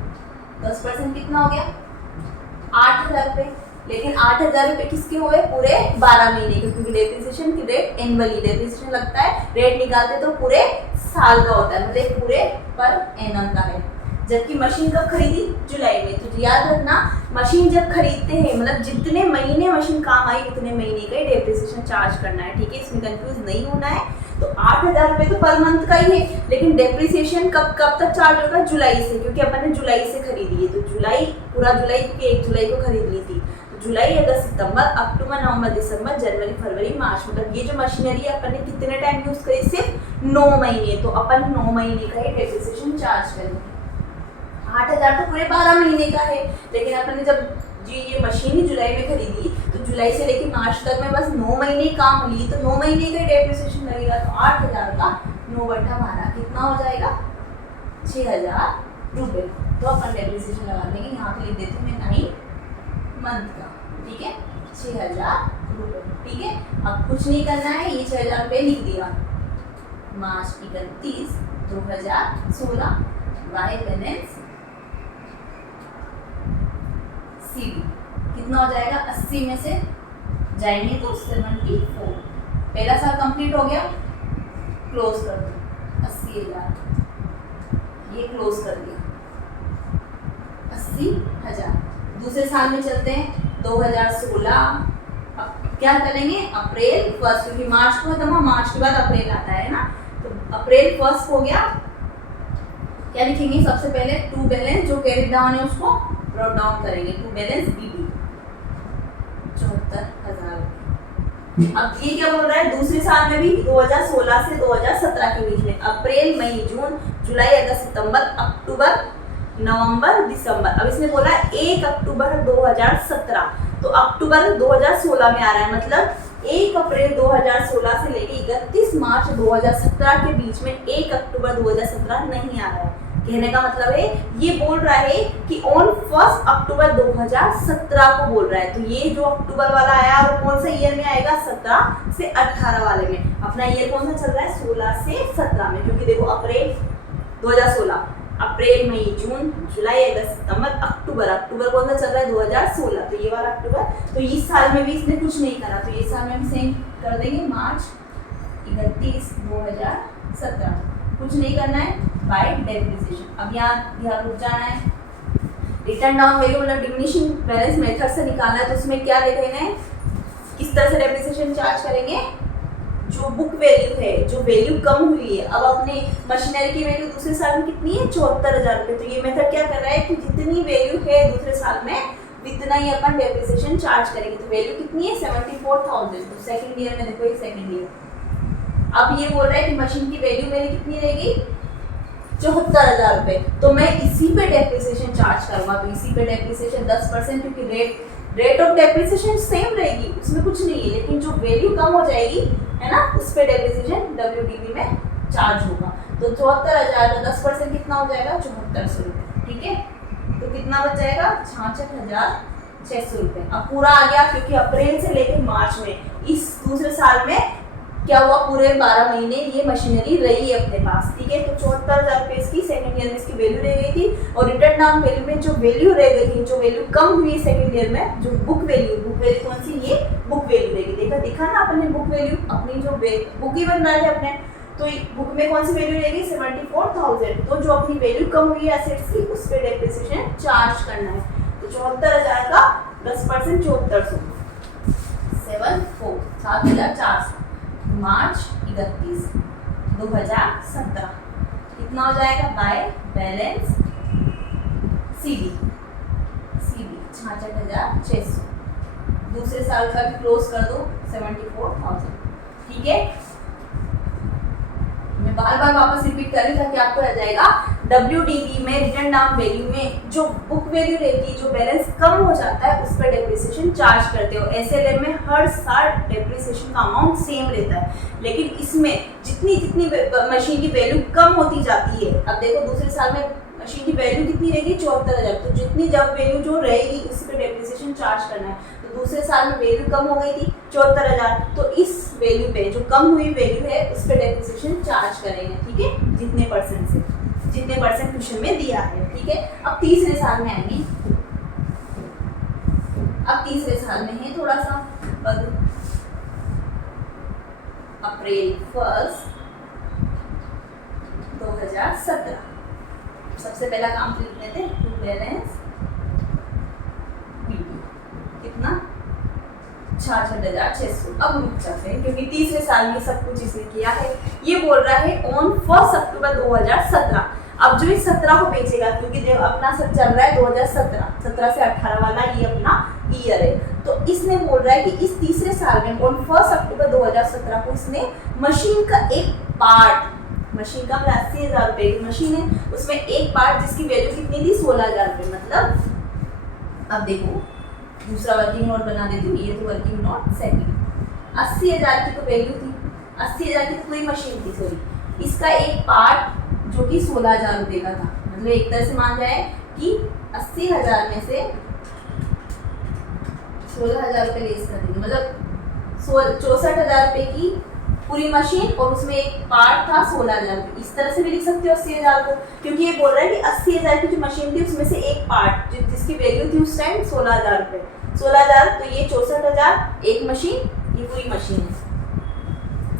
10% कितना हो गया? 8,000 रुपये। लेकिन 8,000 रुपये किसके हुए? पूरे 12 महीने के, क्योंकि डेप्रिसिएशन की रेट एनुअली डेप्रिसिएशन लगता है, रेट निकालते तो पूरे साल का होता है, मतलब पूरे पर एनम का है। जबकि मशीन कब खरीदी? जुलाई में। तो याद रखना मशीन जब खरीदते हैं, मतलब जितने महीने मशीन काम आई उतने महीने का ही डेप्रिसिएशन चार्ज करना है, ठीक है। इसमें कंफ्यूज नहीं होना है। तो 8,000 रुपये तो पर मंथ का ही है, लेकिन डेप्रिसिएशन कब तक चार्ज होगा? जुलाई से, क्योंकि अपन ने जुलाई से खरीदी है। तो जुलाई, पूरा जुलाई, क्योंकि 1 जुलाई को खरीद ली थी। तो जुलाई, अगस्त, सितंबर, अक्टूबर, नवंबर, दिसंबर, जनवरी, फरवरी, मार्च, मतलब ये जो मशीनरी है अपन ने कितने टाइम यूज करी? सिर्फ 9 महीने। तो अपन 9 महीने का ही डेप्रिसिएशन चार्ज करेंगे। 8,000 तो पूरे 12 महीने का है, लेकिन अपन ने जब जी ये मशीन ही जुलाई में खरीदी, तो जुलाई से लेकर मार्च तक में बस 9 महीने काम ली, तो 9 महीने का डेप्रिसिएशन लगेगा। तो 8,000 का 9/12 कितना हो जाएगा? 6,000 रुपये। तो अपन डेप्रिसिएशन लगा देंगे, यहाँ पे लिख देते हैं 9 मंथ का, ठीक है। 6,000 रुपये। ठीक है, अब कुछ नहीं करना है, ये 6,000 रुपये लिख दिया। मार्च 31, 2016 बाय बैलेंस सीबी कितना हो जाएगा, 80 में से जाएंगे तो 74। पहला साल कंप्लीट हो गया, क्लोज कर दो 80,000, ये क्लोज कर दिया 80,000। दूसरे साल में चलते हैं 2016। अब क्या करेंगे, अप्रैल 1, क्योंकि मार्च को खत्म हुआ, मार्च के बाद अप्रैल आता है ना, तो अप्रैल 1 हो गया। क्या लिखेंगे, सबसे पहले टू बैलेंस जो कैरी डाउन है उसको ब्रॉट डाउन करेंगे, टू बैलेंस बीबी 74,000। अब ये क्या बोल रहा है, दूसरे साल में भी 2016 से 2017 के बीच में, अप्रैल मई जून जुलाई अगस्त सितंबर अक्टूबर नवंबर दिसंबर। अब इसने बोला 1 अक्टूबर 2017, तो अक्टूबर 2016 में आ रहा है, मतलब 1 अप्रैल 2016 से लेके 31 मार्च 2017 के बीच में 1 अक्टूबर 2017 नहीं आ रहा है। कहने का मतलब है, ये बोल रहा है कि ऑन 1 अक्टूबर 2017 को बोल रहा है। तो ये जो अक्टूबर वाला आया वो कौन सा ईयर में आएगा, 17 से 18 वाले में। अपना ईयर कौन सा चल रहा है, 16 से 17 में, क्योंकि देखो अप्रैल 2016, अप्रैल मई जून जुलाई अगस्त सितंबर अक्टूबर, अक्टूबर कौन सा चल रहा है, 2016, तो ये वाला अक्टूबर। तो इस साल में भी इसने कुछ नहीं करा, तो इस साल में भी सेम कर देंगे, मार्च 31, 2017, कुछ नहीं करना है, बाय डेप्रिसिएशन। अब यहाँ रुक जाना है। रिटर्न डाउन वैल्यू मतलब डिमिनिशिंग बैलेंस मेथड से निकालना है, तो उसमें क्या लिखेंगे, किस तरह से डेप्रिसिएशन चार्ज करेंगे, जो बुक वैल्यू है, जो वैल्यू कम हुई है। अब अपने मशीनरी की वैल्यू दूसरे साल में कितनी है, 74,000 रुपये। तो ये मेथड क्या कर रहा है कि जितनी वैल्यू है दूसरे साल में इतना ही अपन डेप्रिसिएशन चार्ज करेंगे। तो वैल्यू कितनी है, 74,000। तो सेकंड ईयर में देखो, ये सेकंड ईयर। अब ये बोल रहा है कि मशीन की वैल्यू मेरी कितनी रहेगी, 74,000 रुपये। तो मैं इसी पे डेप्रिसिएशन चार्ज करूंगा, तो इसी पे डेप्रिसिएशन 10%, क्योंकि रेट ऑफ डेप्रिसिएशन सेम रहेगी, उसमें कुछ नहीं है, लेकिन जो वैल्यू कम हो जाएगी है ना, उस पे डेप्रिसिएशन WDV में चार्ज होगा। तो 74,000 का 10% कितना हो जाएगा, 7400 रुपये। ठीक है, तो कितना बच जाएगा, 66,600 रुपये। अब पूरा आ गया, क्योंकि अप्रैल से लेकर मार्च में, इस दूसरे साल में क्या हुआ, पूरे 12 महीने ये मशीनरी रही है अपने पास। ठीक है, तो 74,000 रुपये इसकी सेकंड ईयर में इसकी वैल्यू रह गई थी, और रिटर्न डाउन वैल्यू में जो वैल्यू रह गई थी, जो वैल्यू कम हुई सेकंड ईयर में, जो बुक वैल्यू कौन सी, ये बुक वैल्यू रहेगी। दिखा ना अपने बुक वैल्यू, अपनी जो बुक ही बन रहा है अपने, तो बुक में कौन सी वैल्यू रहेगी, 74,000। तो जो अपनी वैल्यू कम हुई है एसेट्स की, उस पर डेप्रिसिएशन चार्ज करना है। तो 74,000 का 10% 7400, 7,400। मार्च 31, 2017 कितना हो जाएगा, बाय बैलेंस सीबी 66,600। दूसरे साल का भी क्लोज कर दो, 74,000। ठीक है, मैं बार बार वापस रिपीट कर रही ताकि आपको आ जाएगा। WDV में, रिटर्न डाउन वैल्यू में जो बुक वैल्यू रहती है, जो बैलेंस कम हो जाता है, उस पर डेप्रिसिएशन चार्ज करते हो। SLM में हर साल डेप्रिसिएशन का अमाउंट सेम रहता है, लेकिन इसमें जितनी जितनी मशीन की वैल्यू कम होती जाती है, अब देखो दूसरे साल में मशीन की वैल्यू कितनी रहेगी, 74,000। तो जितनी जब वैल्यू जो रहेगी उसी पे डेप्रिसिएशन चार्ज करना है। तो दूसरे साल में वैल्यू कम हो गई थी 74,000, तो इस वैल्यू पे जो कम हुई वैल्यू है उस पे डेप्रिसिएशन चार्ज करेंगे। ठीक है, जितने परसेंट क्वेश्चन में दिया है। ठीक है, अब तीसरे साल में आएंगे। अब तीसरे साल में है थोड़ा सा अप्रैल 1, 2017। सबसे पहला काम तो लिख लेते हैं, टू बैलेंस बीबी कितना, 66,600। अब रुक जाते हैं, क्योंकि तीसरे साल में सब कुछ इसने किया है। ये बोल रहा है ऑन 1 अक्टूबर 2017। अब जो इस 17 को बेचेगा, क्योंकि जो अपना सब चल रहा है 2017 से 18 वाला ये अपना ईयर है, तो इसने बोल रहा है कि इस तीसरे साल में ऑन 1 अक्टूबर 2017 को इसने मशीन का एक पार्ट, मशीन का 80,000 रुपये की मशीन है, उसमें एक पार्ट जिसकी वैल्यू कितनी थी, 16,000 रुपये। मतलब अब देखो, दूसरा वर्किंग नोट बना देती हूँ, ये तो वर्किंग नोट सेकंड। 80,000 की तो वैल्यू थी, 80,000 की तो पूरी मशीन थी, सॉरी। इसका एक पार्ट जो कि 16,000 रुपये का था, मतलब एक तरह से मान जाए कि 80,000 में से 16,000 रुपये लेस कर देंगे, मतलब 64,000 रुपये की पूरी मशीन और उसमें एक पार्ट था 16,000 रुपये। इस तरह से भी लिख सकते हो 80,000 को, क्योंकि ये बोल रहा है कि 80,000 की जो मशीन थी उसमें से एक पार्ट जिसकी वैल्यू थी उस टाइम 16,000 रुपये, 16,000 तो ये 64,000 एक मशीन, ये पूरी मशीन है।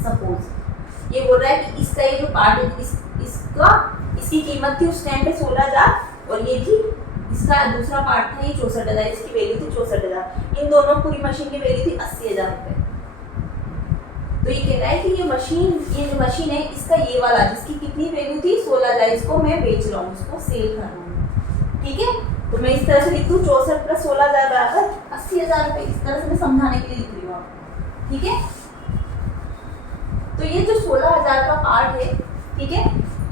सपोज ये बोल रहा है कि इसका ये जो पार्ट है इसकी कीमत थी उस टाइम पे 16,000 और ये थी इसका दूसरा पार्ट था ये 64,000, इसकी वैल्यू थी 64,000। इन दोनों पूरी मशीन की वैल्यू थी 80,000 रुपये। तो ये कह रहा है कि ये जो मशीन है इसका ये वाला जिसकी कितनी वैल्यू थी 16,000, इसको मैं बेच रहा हूँ, इसको सेल कर रहा हूँ। ठीक है, तो मैं इस तरह से लिख दूँ 64 प्लस 16,000 बराबर 80,000 रुपये। इस तरह से मैं समझाने के लिए लिख रही हूँ आपको। ठीक है, तो ये जो 16,000 का पार्ट है, ठीक है,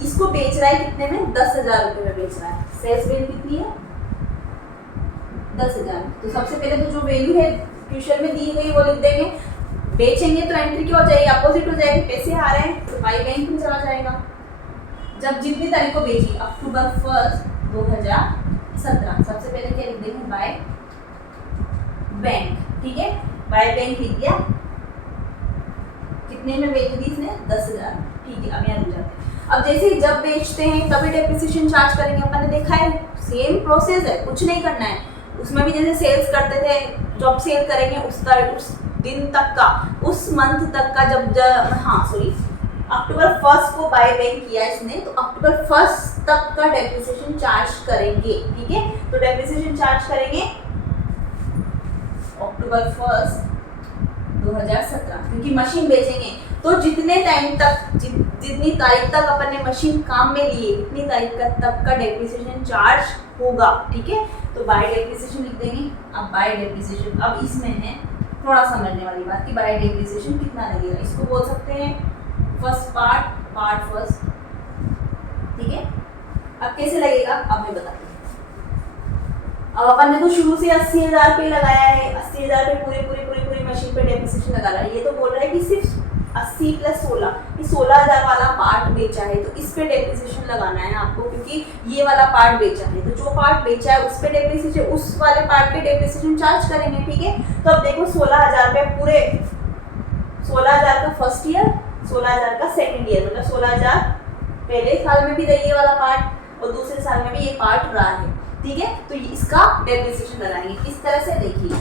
इसको बेच रहा है कितने में, 10,000 रुपये में बेच रहा है। सेल्स वैल्यू कितनी है, 10,000। तो सबसे पहले तो जो वैल्यू है क्वेश्चन में दी गई वो लिख देंगे। बेचेंगे तो एंट्री क्या हो जाएगी, अपोजिट हो जाएगी, पैसे आ रहे हैं तो बाई बैंक में चला जाएगा। जब जितनी तारीख को बेची, अक्टूबर 1 2017, सबसे पहले क्या लिख देंगे, बाय बैंक। ठीक है, बाय बैंक लिख दिया। कितने में बेच दी इसने, 10,000। ठीक है, अब यहाँ रुक जाते हैं। अब जैसे जब बेचते हैं तभी डेप्रिसिएशन चार्ज करेंगे, अपन ने देखा है सेम प्रोसेस है, कुछ नहीं करना है। उसमें भी जैसे सेल्स करते थे, जब सेल करेंगे उस दिन तक का, उस मंथ तक का, अक्टूबर 1 को बाय बैंक किया इसने, तो अक्टूबर 1 तक का डेप्रिसिएशन चार्ज करेंगे। ठीक है, तो डेप्रिसिएशन चार्ज करेंगे अक्टूबर 1 2017, क्योंकि मशीन बेचेंगे तो जितने टाइम तक, जितनी तारीख तक अपन ने मशीन काम में ली है, इतनी तारीख तक का डेप्रिसिएशन चार्ज होगा। ठीक है, तो बाय डेप्रिसिएशन लिख देंगे। अब बाय डेप्रिसिएशन, अब इसमें है थोड़ा समझने वाली बात कि बाय डेप्रिसिएशन कितना लगेगा। इसको बोल सकते हैं फर्स्ट पार्ट फर्स्ट। ठीक है, अब कैसे लगेगा अब मैं बताती हूँ। अब अपन ने तो शुरू से 80,000 रुपये लगाया है, 80,000 रुपये पूरी मशीन पे डेप्रिसिएशन लगा रहा है। ये तो बोल रहा है कि सिर्फ 80 प्लस 16, ये 16,000 वाला पार्ट बेचा है, तो इस पे डेप्रिसिएशन लगाना है आपको, क्योंकि ये वाला पार्ट बेचा है। तो जो पार्ट बेचा है उस पे डेप्रिसिएशन, उस वाले पार्ट पे डेप्रिसिएशन चार्ज करेंगे। ठीक है, तो अब देखो 16,000 रुपये पूरे, 16,000 का फर्स्ट ईयर, 16,000 का सेकेंड ईयर, मतलब 16,000 पहले साल में भी रही है वाला पार्ट और दूसरे साल में भी ये पार्ट रहा है। ठीक है, तो इसका डेप्रिसिएशन लगाएंगे। इस तरह से देखिए,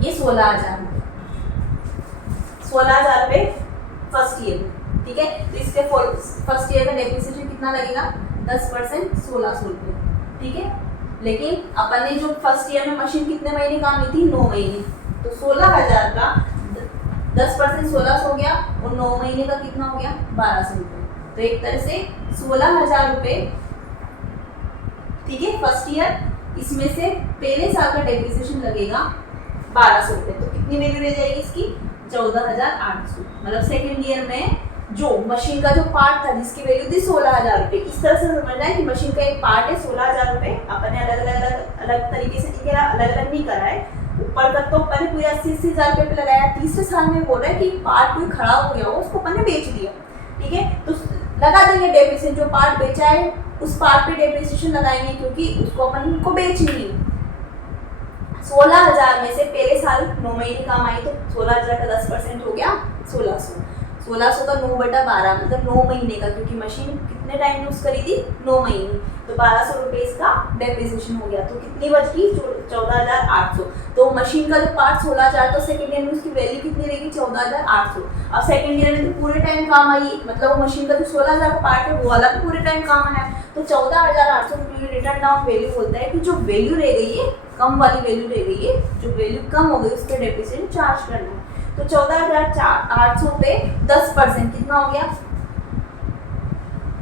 ये 16,000 रुपये फर्स्ट ईयर में। ठीक है, तो इसके फर्स्ट ईयर का डेप्रिसिएशन कितना लगेगा, 10% 1,600 रुपये। ठीक है, लेकिन अपन ने जो फर्स्ट ईयर में मशीन कितने महीने काम की थी, 9 महीने, तो 16,000 का 10% 1,600 हो गया और 9 महीने का कितना हो गया, 1,200 रुपये। तो एक तरह से 16,000 रुपये, ठीक है, फर्स्ट ईयर, इसमें से पहले साल का डेप्रिसिएशन लगेगा 1,200 रुपये। तो कितनी वैल्यू रह जाएगी इसकी, 14,800। मतलब सेकेंड ईयर में जो मशीन का जो पार्ट था जिसकी वैल्यू थी 16,000 रुपये, इस तरह से समझना है कि मशीन का एक पार्ट है 16,000 रुपये। अपन ने अलग तरीके से अलग नहीं करा है। ऊपर तक तो अपन ने पूरे 80,000 रुपये पे लगाया। तीसरे साल में बोल रहा है कि पार्ट कोई खड़ा हो गया हो, उसको अपन ने बेच दिया। ठीक है, तो लगा देंगे डेप्रिसिएशन, जो पार्ट बेचा है उस पार्ट पे डेप्रिसिएशन लगाएंगे, क्योंकि उसको अपन को बेचनी है। 16,000 में से पहले साल 9 महीने काम आई, तो 16,000 का 10% हो गया 1,600। 1,600 का 9/12 मतलब 9 महीने का, क्योंकि मशीन कितने टाइम यूज करी थी, 9 महीने, तो 1,200 रुपये इसका डेप्रिसिएशन हो गया। तो कितनी बच गई, 14,800। तो मशीन का जो पार्ट 16,000, तो सेकेंड ईयर में उसकी वैल्यू कितनी रहेगी, 14,800। अब सेकेंड ईयर में तो पूरे टाइम काम आई, मतलब वो मशीन का जो 16,000 का पार्ट है वो वाला भी पूरे टाइम काम आया, तो 14,800 रुपये रिटर्न डाउन वैल्यू बोलता है कि जो वैल्यू रह गई है, कम वाली वैल्यू रह गई है, जो वैल्यू कम हो गई उस पर डेप्रिसिएशन चार्ज करना है। तो 14,800 पे 10% कितना हो गया,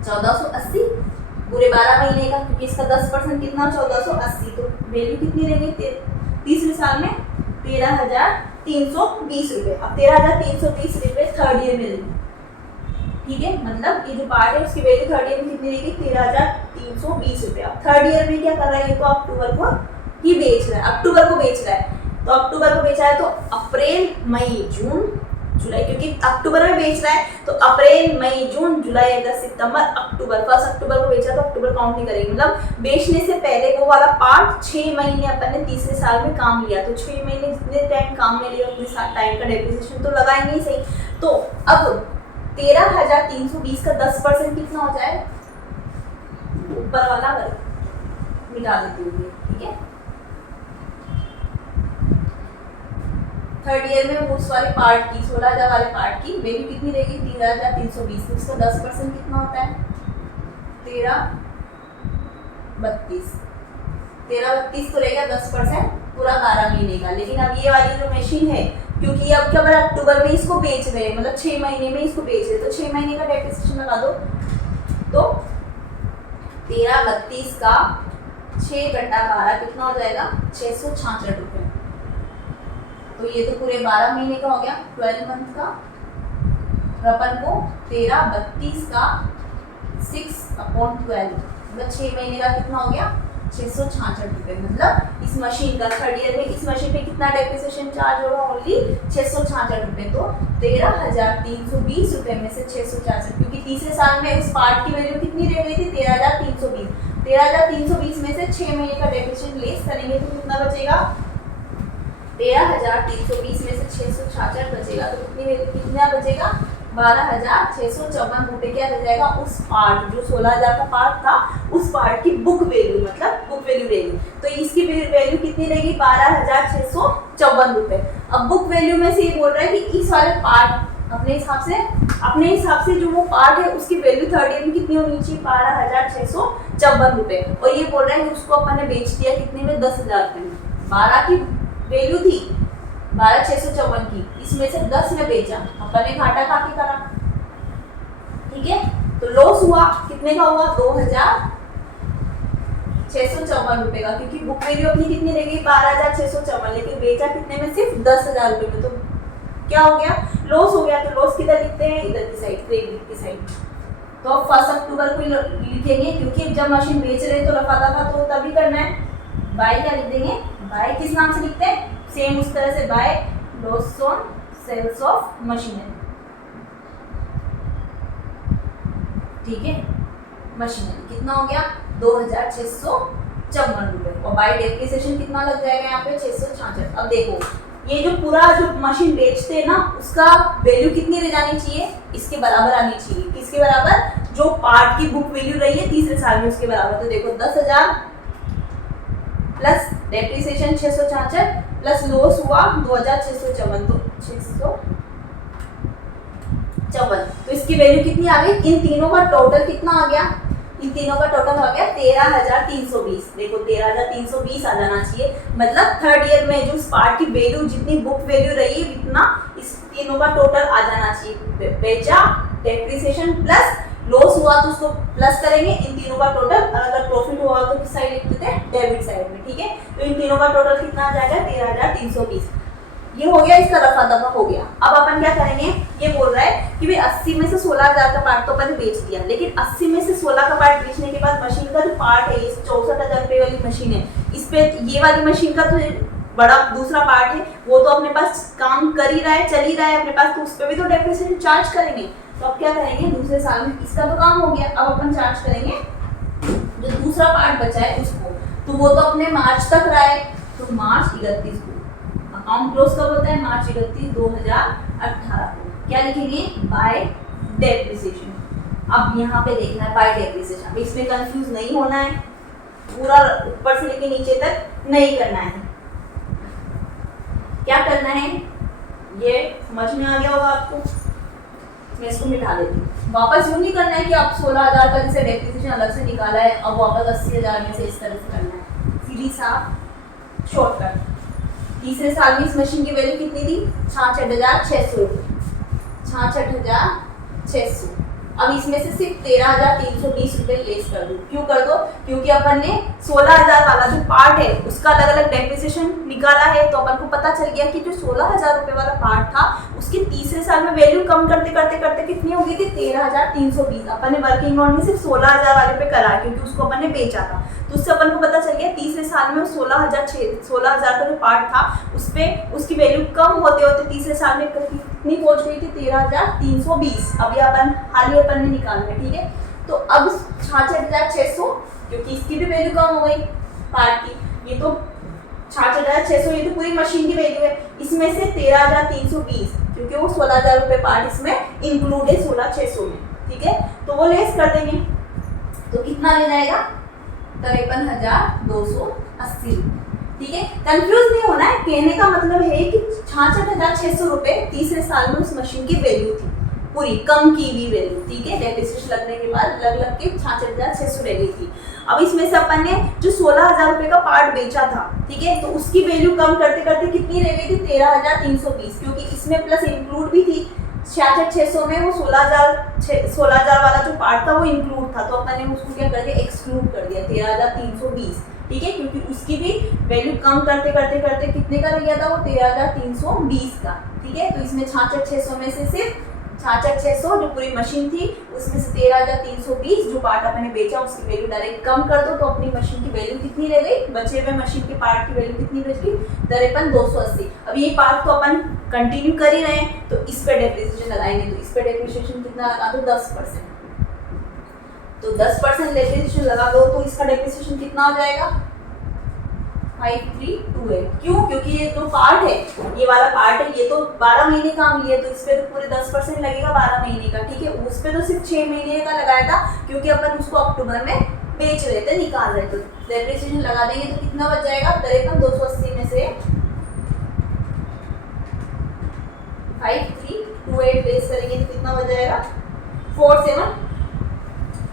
1480 पूरे 12 महीने का, क्योंकि इसका 10% कितना, 1480। तो वैल्यू कितनी रहेगी तीसरे साल में, 13,320 रुपये। अब 13,320 रुपये थर्ड ईयर में रहेगी। ठीक है, मतलब ये जो पार्ट है उसकी वैल्यू थर्ड ईयर में कितनी रहेगी, 13,320 रुपये। अब थर्ड ईयर में क्या कर रहा है, ये तो अक्टूबर को ही बेच रहा है, अक्टूबर को बेच रहा है। तो अक्टूबर को बेचा है, तो अप्रैल मई जून जुलाई, क्योंकि अक्टूबर में बेच रहा है तो अप्रैल मई जून जुलाई अगस्त सितंबर अक्टूबर, 1 अक्टूबर को बेचा तो अक्टूबर काउंट नहीं करेंगे। मतलब बेचने से पहले वो वाला पार्ट 6 महीने अपन ने तीसरे साल में काम लिया, तो 6 महीने जितने टाइम काम में लिया उतने टाइम का डेप्रिसिएशन तो लगाएंगे ही सही। तो अब 13,320 का 10% कितना हो जाए, ऊपर वाला मिटा देती हूँ, ठीक है। थर्ड ईयर में उस वाले पार्ट की 16,000 वाले पार्ट की वैल्यू कितनी रहेगी, 13,320, उसका 10% कितना होता है, 1332 तो रहेगा 10% पूरा 12 महीने का। लेकिन अब ये वाली जो मशीन है, क्योंकि अब क्या बड़ा अक्टूबर में इसको बेच रहे हैं, मतलब 6 महीने में इसको बेच रहे हैं, तो 6 महीने का डेप्रिसिएशन लगा दो, तो 1332 का 6 घटा 12 कितना हो जाएगा, 666 रुपये। तो ये तो पूरे 12 महीने का हो गया, 12 मंथ का। अपन को 1332 का 6/12 मतलब 6 महीने का कितना हो गया, 666 रुपये। मतलब इस मशीन का थर्ड ईयर में इस मशीन पे कितना डेप्रिसिएशन चार्ज होगा, ओनली 666 रुपये। तो 13,320 रुपये में से 666, क्योंकि तीसरे साल में उस पार्ट की वैल्यू कितनी रह गई थी, 13,320। 13,320 में से 6 महीने का डेप्रिसिएशन लेस करेंगे तो कितना बचेगा, 13,320 में से 666 बचेगा, तो कितना बचेगा, 12,654 रुपये क्या रह जाएगा, उस पार्ट जो 16,000 का पार्ट था उस पार्ट की बुक वैल्यू, मतलब बुक वैल्यू रहेगी। तो इसकी वैल्यू कितनी रहेगी, 12,654 रुपये। अब बुक वैल्यू में से ये बोल रहा है कि इस वाले पार्ट अपने हिसाब से जो वो पार्ट है उसकी वैल्यू थर्ड ईयर में कितनी होनी चाहिए, 12,654 रुपये। और ये बोल रहा है कि उसको अपन ने बेच दिया कितने में, 10,000 रुपये में। 12 की वैल्यू थी 12,654 की, इसमें से 10 में बेचा, अपन ने घाटा खा के करा, ठीक है। तो लॉस हुआ, कितने का हुआ, 2,654 रुपये का, क्योंकि बुक वैल्यू अपनी कितनी रहेगी, 12,654, लेकिन बेचा कितने में, सिर्फ 10,000 रुपये में। तो क्या हो गया, लॉस हो गया। तो लॉस किधर लिखते हैं, इधर की साइड, क्रेडिट की साइड। तो 1 अक्टूबर को लिखेंगे, क्योंकि जब मशीन बेच रहे हैं तो रफा दफा तो तभी करना है। बाय क्या लिख देंगे, बाय किस नाम से लिखते हैं, सेम उस तरह से, by loss on sales of machinery, ठीक है। मशीनरी कितना हो गया, 2,654 रुपये, और बाय डेप्रिसिएशन कितना लग जाएगा यहाँ पे, 666। अब देखो ये जो पूरा जो मशीन बेचते हैं ना, उसका वैल्यू कितनी रह जानी चाहिए, इसके बराबर आनी चाहिए। किसके बराबर, जो पार्ट की बुक वैल्यू रही है तीसरे साल में उसके बराबर। तो देखो 10,000 प्लस डेप्रिसिएशन 666 प्लस लॉस हुआ 2,654, तो 654। तो इसकी वैल्यू कितनी आ गई, इन तीनों का टोटल कितना आ गया, इन तीनों का टोटल हो गया 13,320। देखो 13,320 आ जाना चाहिए, मतलब थर्ड ईयर में जो उस पार्ट की वैल्यू जितनी बुक वैल्यू रही है इतना इस तीनों का टोटल आ जाना चाहिए। बेचा, डेप्रिसिएशन प्लस लॉस हुआ तो उसको प्लस करेंगे, इन तीनों का टोटल। अगर प्रॉफिट हुआ तो किस साइड लिखते थे, डेबिट साइड में, ठीक है। तो इन तीनों का टोटल कितना आ जाएगा, 13,320। ये हो गया, इसका रफा दफा हो गया। अब अपन क्या करेंगे, ये बोल रहा है कि भाई 80 में से 16,000 का पार्ट तो अपन ने बेच दिया, लेकिन 80 में से 16 का पार्ट बेचने के बाद मशीन का जो पार्ट है, ये 64,000 रुपये वाली मशीन है, इस पे ये वाली मशीन का तो बड़ा दूसरा पार्ट है, वो तो अपने पास काम कर ही रहा है, चल ही रहा है अपने पास, तो उस पर भी तो डेप्रिसिएशन चार्ज करेंगे। तो अब क्या करेंगे, दूसरे साल में इसका तो काम हो गया, अब अपन चार्ज करेंगे जो दूसरा पार्ट बचा है उसको। तो वो तो अपने मार्च तक रहा है, तो मार्च 31 को अकाउंट क्लोज कब होता है, मार्च 31, 2018 को क्या लिखेंगे, बाय डेप्रिसिएशन। अब यहाँ पे देखना है बाय डेप्रिसिएशन, अब इसमें कंफ्यूज नहीं होना है, पूरा ऊपर से लेके नीचे तक नहीं करना है। क्या करना है, ये समझ में आ गया होगा आपको। मैं इसको मिटा देती हूँ। वापस यूँ नहीं करना है कि अब 16,000 का जैसे डेप्रिसिएशन अलग से निकाला है, अब वापस 80,000 में से इस तरह से करना है, सीधी साफ शॉर्टकट। तीसरे साल में इस मशीन की वैल्यू कितनी थी, 66,600 रुपये, 66,600। अब इसमें से सिर्फ 13,320 रुपये लेस कर दो। क्यों कर दो, क्योंकि अपन ने 16,000 वाला जो पार्ट है उसका अलग अलग डेप्रिसिएशन निकाला है, तो अपन को पता चल गया कि जो 16,000 रुपये वाला पार्ट था उसके तीसरे साल में वैल्यू कम करते करते करते कितनी हो गई थी 13,320। अपन ने वर्किंग नोट में सिर्फ 16,000 वाले पे करा क्योंकि उसको अपन ने बेचा था, तो उससे अपन को पता चल गया तीसरे साल में 16,000 का जो पार्ट था उस पे उसकी वैल्यू कम होते होते तीसरे साल में कितनी पहुंच गई थी 13,320। अभी अपन हाल ही अपन ने निकालना है, ठीक है। तो अब 66,600 क्योंकि इसकी भी वैल्यू कम हो गई पार्ट की, ये तो 66,600 ये तो पूरी मशीन की वैल्यू है, इसमें से 13,320 क्योंकि वो 16,000 रुपये पार्ट इसमें इंक्लूड है 16,600 में, ठीक है। तो वो लेस कर देंगे तो कितना ले जाएगा 53,280, ठीक है। कंफ्यूज नहीं होना है, कहने का मतलब है कि 66,600 रुपये तीसरे साल में उस मशीन की वैल्यू थी, पूरी कम की हुई वैल्यू, ठीक है। डेप्रिसिएशन लगने के बाद लग के 66,600 रह गई थी। अब इसमें से अपन ने जो 16,000 रुपये का पार्ट बेचा था, ठीक है, तो उसकी वैल्यू कम करते करते कितनी रह गई थी 13,320 क्योंकि इसमें प्लस इंक्लूड भी थी 66,600 में वो 16,000 वाला जो पार्ट था वो इंक्लूड था, तो अपन ने उसको क्या कर दिया एक्सक्लूड कर दिया 13,320, ठीक है, क्योंकि उसकी भी वैल्यू कम करते करते करते कितने का रह गया था वो 13,320 का, ठीक है। तो इसमें 66,600 में से सिर्फ 66,600 जो पूरी मशीन थी उसमें से 13,320 जो पार्ट अपने बेचा उसकी वैल्यू डायरेक्ट कम कर दो तो अपनी मशीन की वैल्यू कितनी रह गई, बचे हुए मशीन के पार्ट की वैल्यू कितनी बच गई 53,280। अब ये पार्ट तो अपन कंटिन्यू कर ही रहे हैं तो इस पे डेप्रिसिएशन लगाएंगे, तो इस पे डेप्रिसिएशन कितना लगा दो 10%, तो 10% डेप्रिसिएशन लगा दो तो इसका डेप्रिसिएशन कितना हो जाएगा 5328। क्यों? क्योंकि ये जो पार्ट है ये वाला पार्ट है ये तो 12 महीने काम लिया तो इस पे तो पूरे 10% लगेगा 12 महीने का, ठीक है। उस पे तो सिर्फ 6 महीने का लगाया था क्योंकि अपन उसको अक्टूबर में बेच रहे थे, निकाल रहे थे। डेप्रिसिएशन लगा देंगे तो कितना बच जाएगा 53,280 में से 5328 बेस करेंगे तो कितना बच जाएगा 47।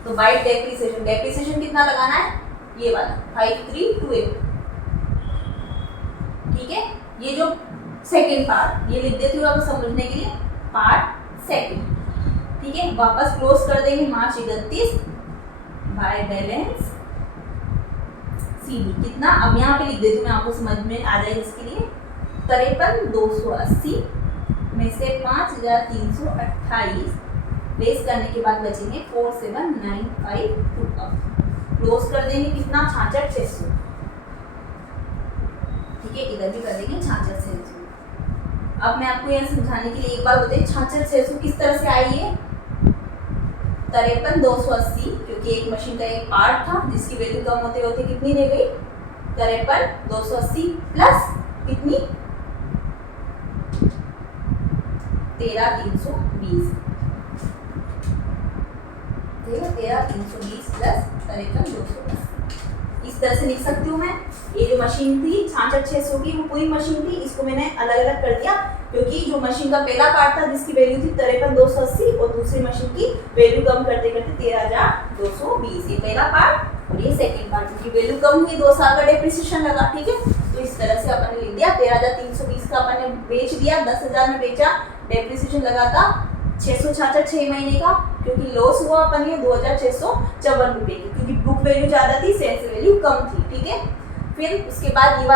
तो बाय डेप्रिसिएशन कितना लगाना है ये वाला 5328, ठीक है। ये जो सेकंड पार्ट ये लिख देती हूँ आपको समझने के लिए, पार्ट सेकंड, ठीक है। वापस क्लोज कर देंगे मार्च 31 बाय बैलेंस सीडी कितना, अब यहाँ पे लिख देती हूँ मैं आपको समझ में आ जाए इसके लिए 53,280 में से 5,328 बेस करने के बाद बचेंगे 47,952। क्लोज कर देंगे कितना 66,600, ठीक है। इधर भी कर देंगे 66,600। अब मैं आपको यहाँ समझाने के लिए एक बार बताइए 66,600 किस तरह से आई है 53,280 क्योंकि एक मशीन का एक पार्ट था जिसकी वैल्यू कम होते होते कितनी रह गई 53,280 प्लस कितनी 13,320, 13,320 प्लस 53,280 इस तरह से लिख सकती हूँ मैं। ये जो मशीन थी 66,600 की वो पूरी मशीन थी, इसको मैंने अलग अलग कर दिया क्योंकि जो मशीन का पहला पार्ट था जिसकी वैल्यू थी 53,280 और दूसरी मशीन की वैल्यू कम करते करते 13,220, ये पहला पार्ट और ये सेकंड पार्ट की वैल्यू कम हुई 2 साल का डेप्रिसिएशन लगा, ठीक है। तो इस तरह से अपन ने लिख दिया 13,320 का अपन ने बेच दिया, 10,000 में बेचा, डेप्रिसिएशन लगा था 666 6 महीने का क्योंकि लॉस हुआ अपन ये 2,654 रुपये की क्योंकि बुक वैल्यू ज़्यादा थी सेल्स वैल्यू कम थी, ठीक है। फिर उसके बाद ये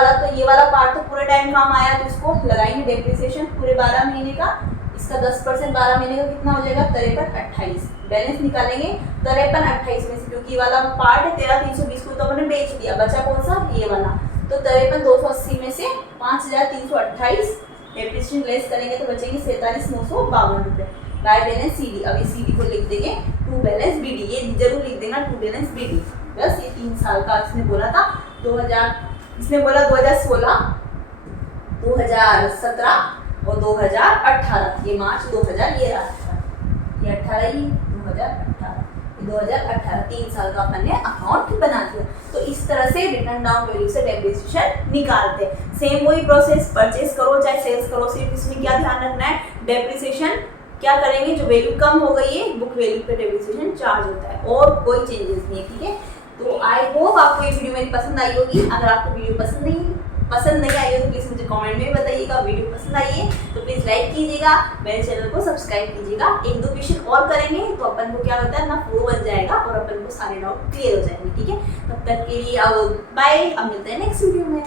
वाला पार्ट तो पूरे टाइम काम आया तो इसको लगाएंगे डेप्रिसिएशन पूरे 12 महीने का, इसका 10% 12 महीने का कितना हो जाएगा 53,28। बैलेंस निकालेंगे 53,28 में से क्योंकि ये वाला पार्ट है 13,320 को तो हमने बेच दिया, बचा कौन सा ये वाला, तो 53,280 में से 5,328 डेप्रिसिएशन लेस करेंगे तो बचेंगे 47,952 रुपये बाय बैलेंस सीडी। अब इस सीडी को लिख देंगे टू बैलेंस बीडी, ये जरूर लिख देना टू बैलेंस बीडी। बस ये 3 साल का इसने बोला था 2000 बोला 2016 2017 और 2018, ये मार्च 2000 ये 18 ही 2018 3 साल का अपन ने अकाउंट बना दिया। तो इस तरह से रिटर्न डाउन वैल्यू से डेप्रिसिएशन निकालते हैं। सेम वही प्रोसेस, परचेस करो चाहे सेल्स करो, सिर्फ इसमें क्या ध्यान रखना है डेप्रिसिएशन क्या करेंगे जो वैल्यू कम हो गई है बुक वैल्यू पे डेप्रिसिएशन चार्ज होता है और कोई चेंजेस नहीं है, ठीक है। तो आई होप आपको ये वीडियो मेरी पसंद आई होगी। अगर आपको वीडियो पसंद नहीं आई हो तो प्लीज़ मुझे कमेंट में बताइएगा। वीडियो पसंद आई है तो प्लीज़ लाइक कीजिएगा, मेरे चैनल को सब्सक्राइब कीजिएगा। 1-2 क्वेश्चन और करेंगे तो अपन को क्या होता है अपना फ्लो बन जाएगा और अपन को सारे डाउट क्लियर हो जाएंगे, ठीक है। तब तक के लिए अब बाय, अब मिलते हैं नेक्स्ट वीडियो में।